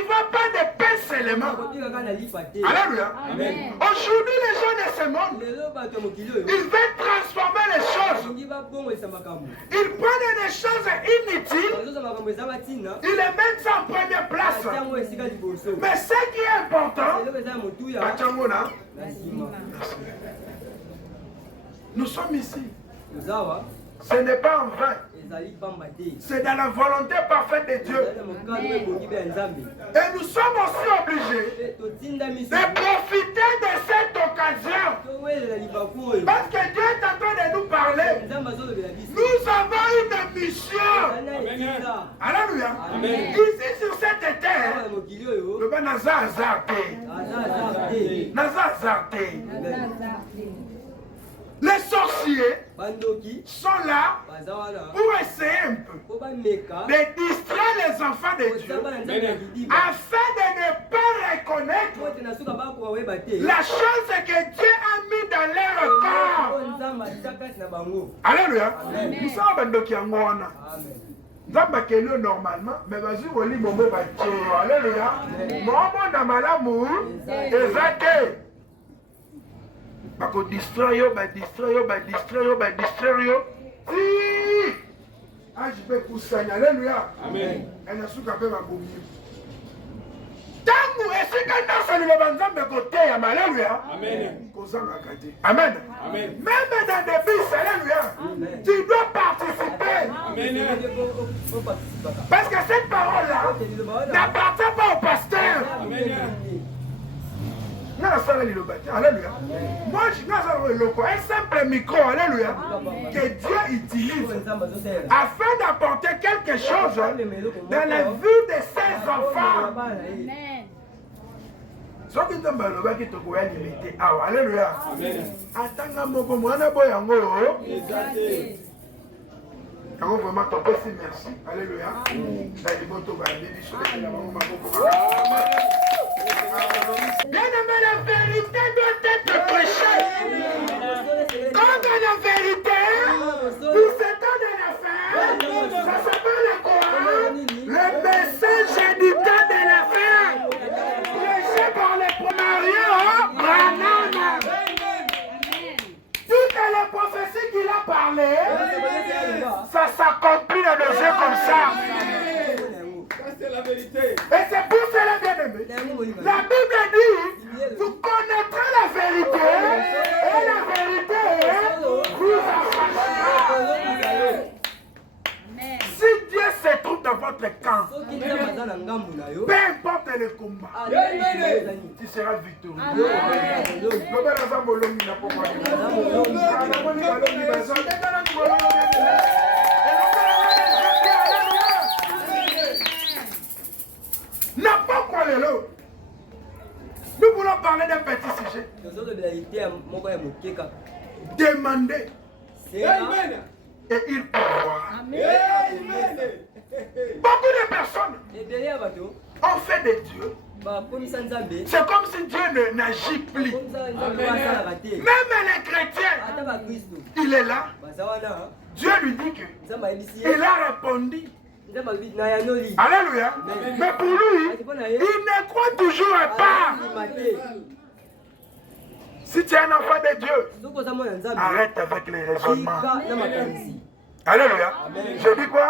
vivra pas de pain seulement. Alléluia. Aujourd'hui, les gens de ce monde, ils veulent transformer les choses. Ils prennent des choses inutiles, ils les mettent en première place. Mais ce qui est important, nous sommes ici. Ce n'est pas en vain. C'est dans la volonté parfaite de Dieu. Et nous sommes aussi obligés de profiter de cette occasion. Parce que Dieu est en train de nous parler. Nous avons une mission. Alléluia. Ici sur cette terre, le ben Nazarté. Les sorciers sont là pour essayer un peu de distraire les enfants de Dieu afin de ne pas reconnaître la chose que Dieu a mis dans leur corps. Alléluia. Nous sommes bandoki en Moana. Nzamba kelo normalement, mais vas-y oli momo bache. Alléluia. Momo na malamu ezate. Bako distraire yo. Ah, je peux pousser. Alléluia. Amen. Elle a su qu'à faire ma boumie. Tangu esika nasali le banzambe côté ya alléluia. Amen. Amen. Amen. Même dans des bis, alléluia. Tu dois participer. Amen. Parce que cette parole-là n'appartient pas au pasteur. Amen. Alléluia. Moi, je suis un simple micro, alléluia, que Dieu utilise afin d'apporter quelque chose dans la vie de ses enfants. Amen. Ce qui est malheureux, qui te voit limité. Alléluia. Attends, mon mwana boy en haut. Vraiment, ton père, merci. Alléluia. Bien-aimé, la vérité doit être prêchée. Quand la vérité, pour ce temps de la fin, ça s'appelle quoi? Le message du temps de la fin. Prêché par les premiers Branham. Toutes les prophéties qu'il a parlé, ça s'accomplit dans nos yeux comme ça. C'est la vérité. Et c'est pour cela, bien-aimé. La Bible dit, vous connaîtrez la vérité, et la vérité vous affranchira. Si Dieu se trouve dans votre camp, peu importe le combat, tu seras victorieux. N'importe quoi le lot. Nous voulons parler d'un petit sujet. Demandez. Amen. Et il pourra. Amen. Beaucoup de personnes ont fait de Dieu. C'est comme si Dieu n'agit plus. Même les chrétiens, il est là. Dieu lui dit que il a répondu. Alléluia. Mais pour lui, il ne croit toujours pas. Si tu es un enfant de Dieu, arrête avec les raisonnements. Alléluia. Je dis quoi?